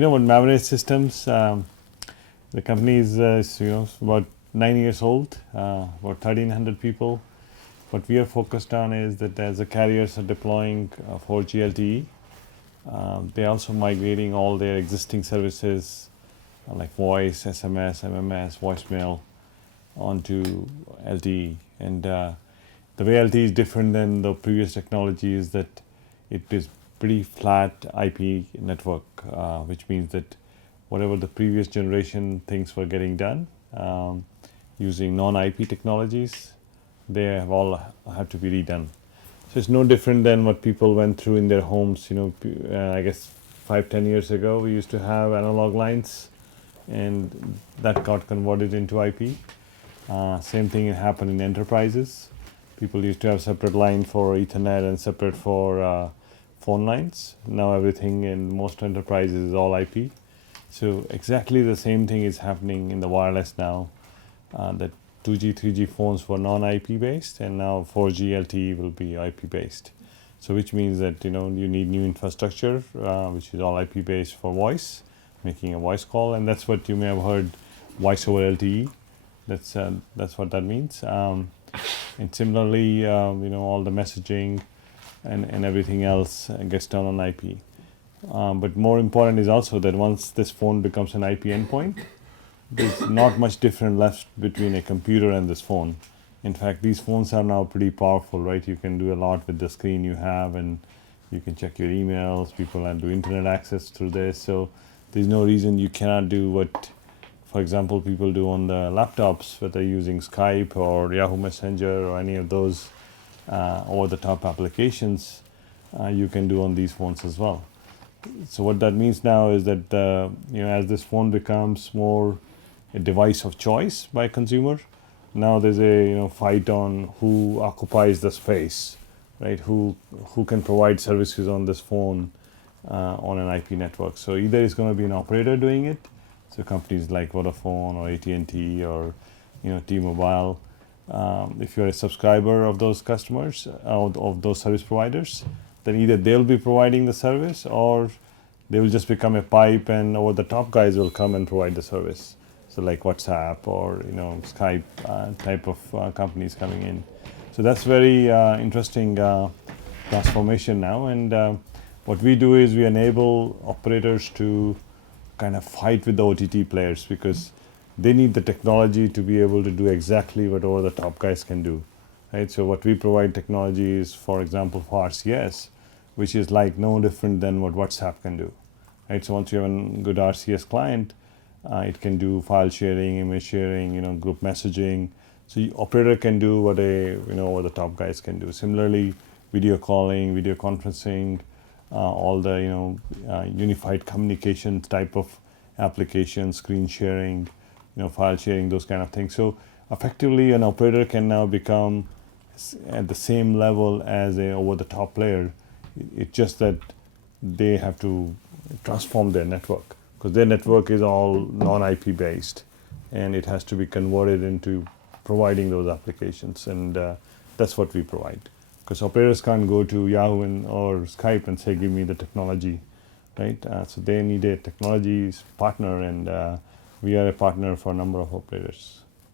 What Mavenir Systems, the company is about 9 years old, about 1,300 people. What we are focused on is that as the carriers are deploying 4G LTE, they're also migrating all their existing services like voice, SMS, MMS, voicemail onto LTE. And the way LTE is different than the previous technology is that it is pretty flat IP network, which means that whatever the previous generation things were getting done using non-IP technologies, they have all have to be redone. So it's no different than what people went through in their homes. I guess 5-10 years ago, we used to have analog lines, and that got converted into IP. Same thing happened in enterprises. People used to have separate line for Ethernet and separate for phone lines. Now everything in most enterprises is all IP. So exactly the same thing is happening in the wireless now. That 2G, 3G phones were non-IP based, and now 4G LTE will be IP based. So which means that you need new infrastructure, which is all IP based for voice, making a voice call, and that's what you may have heard, voice over LTE. That's what that means. And similarly, all the messaging and everything else gets done on IP. But more important is also that once this phone becomes an IP endpoint, there's not much different left between a computer and this phone. In fact, these phones are now pretty powerful, right? You can do a lot with the screen you have, and you can check your emails. People have do internet access through this. So there's no reason you cannot do what, for example, people do on the laptops, whether using Skype or Yahoo Messenger or any of those over-the-top applications, you can do on these phones as well. So what that means now is that as this phone becomes more a device of choice by consumer, now there's a fight on who occupies the space, right? Who can provide services on this phone on an IP network. So either it's going to be an operator doing it, so companies like Vodafone or AT&T or T-Mobile. If you're a subscriber of those customers, of those service providers, then either they'll be providing the service or they will just become a pipe, and over-the-top guys will come and provide the service. So like WhatsApp or Skype type of companies coming in. So that's very interesting transformation now. And what we do is we enable operators to kind of fight with the OTT players, because they need the technology to be able to do exactly what over-the-top guys can do, right? So what we provide technology is, for example, for RCS, which is like no different than what WhatsApp can do, right? So once you have a good RCS client, it can do file sharing, image sharing, group messaging. So the operator can do what over-the-top guys can do. Similarly, video calling, video conferencing, all the unified communication type of applications, screen sharing, file sharing, those kind of things. So effectively, an operator can now become at the same level as a over-the-top player. It's just that they have to transform their network, because their network is all non-IP based, and it has to be converted into providing those applications, and that's what we provide. Because operators can't go to Yahoo or Skype and say, give me the technology, right? So they need a technology partner, and we are a partner for a number of operators.